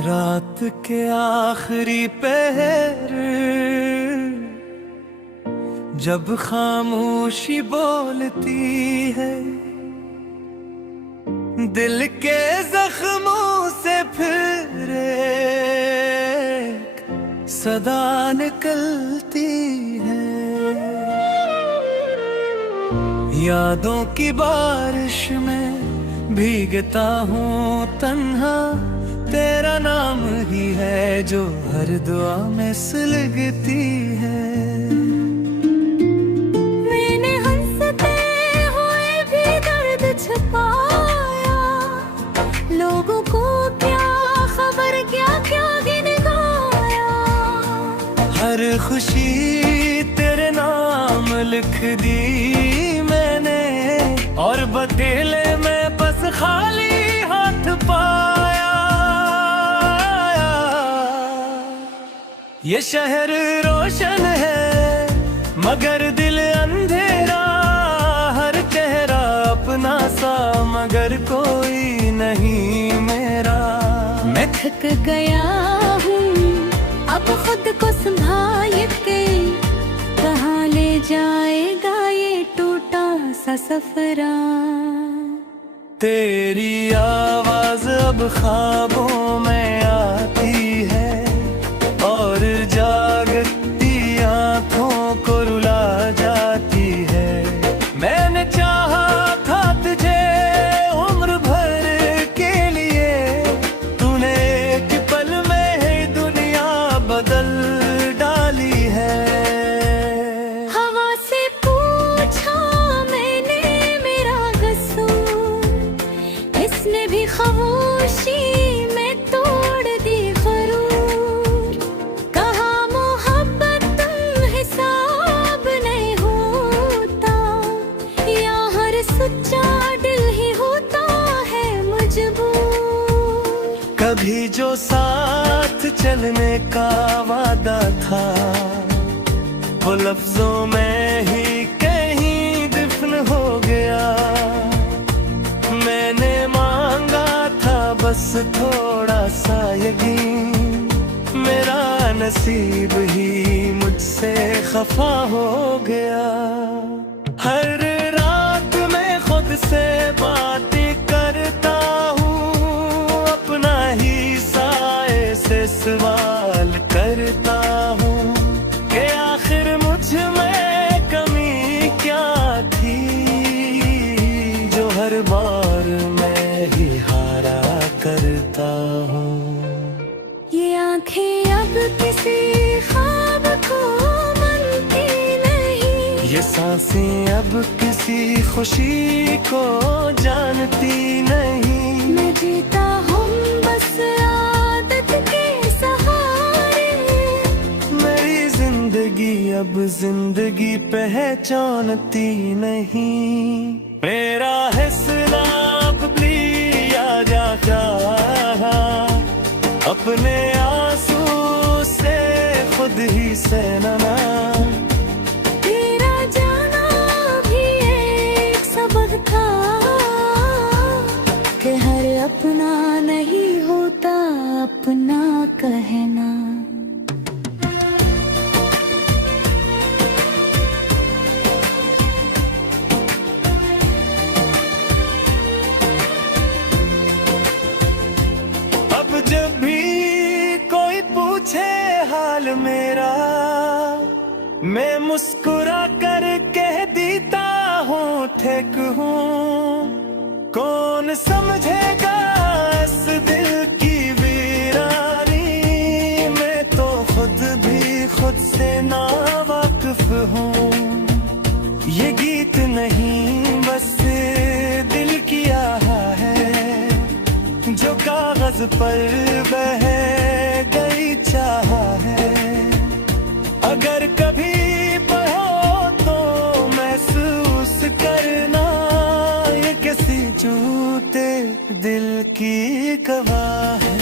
रात के आखिरी पहर जब खामोशी बोलती है, दिल के जख्मों से फिर एक सदा निकलती है। यादों की बारिश में भीगता हूँ तन्हा, तेरा नाम ही है जो हर दुआ में सुलगती है। मैंने हंसते हुए भी दर्द छुपाया, लोगों को क्या खबर क्या क्या गिन गाया। हर खुशी तेरे नाम लिख दी मैंने, और बदले में बस खाली हाथ पाया। ये शहर रोशन है मगर दिल अंधेरा, हर चेहरा अपना सा मगर कोई नहीं मेरा। मैं थक गया हूँ अब खुद को संभाल के, कहाँ ले जाएगा ये टूटा सा सफरा। तेरी आवाज अब ख्वाबों में आती है, और जागती आंखों को रुला जाती है। मैंने चाहा था तुझे उम्र भर के लिए, तूने एक पल में ही दुनिया बदल डाली है। हवा से पूछा मैंने मेरा कसूर, इसने भी खामोशी में तोड़ दी ज़रूर। कहा मोहब्बत तुम हिसाब नहीं होता, या हर सच्चा दिल ही होता है मजबूर। कभी जो साथ चलने का वादा था, वो लफ्जों में ही कहीं दफन हो गया। मैंने मांगा था बस थोड़ा सा यकीन, मेरा नसीब ही मुझसे खफा हो गया। हर रात मैं खुद से बातें करता हूँ, अपना ही साए से सवाल करता हूँ कि आखिर मुझ में कमी क्या थी, जो हर बार मैं ही हारा करता हूँ। ये आंखें अब किसी ख्वाब को मानती नहीं, ये सांसें अब किसी खुशी को जानती नहीं। मैं जीता हूँ बस आदत के सहारे, मेरी जिंदगी अब जिंदगी पहचानती नहीं। मेरा हिस्सा अब लिया जाता, अपने आंसू से खुद ही सहना। तेरा जाना भी एक सबक था कि हर अपना नहीं होता अपना कहना। अब जब भी कोई पूछे हाल मेरा, मैं मुस्कुरा कर कह देता हूँ ठीक हूँ। कौन समझेगा इस दिल की वीरानी, मैं तो खुद भी खुद से नावाकिफ हूँ। ये गीत नहीं बस दिल की आह है, जो कागज पर बह गई चाह है। अगर कभी पढ़ो तो महसूस करना, ये किसी झूठे दिल की गवाह है।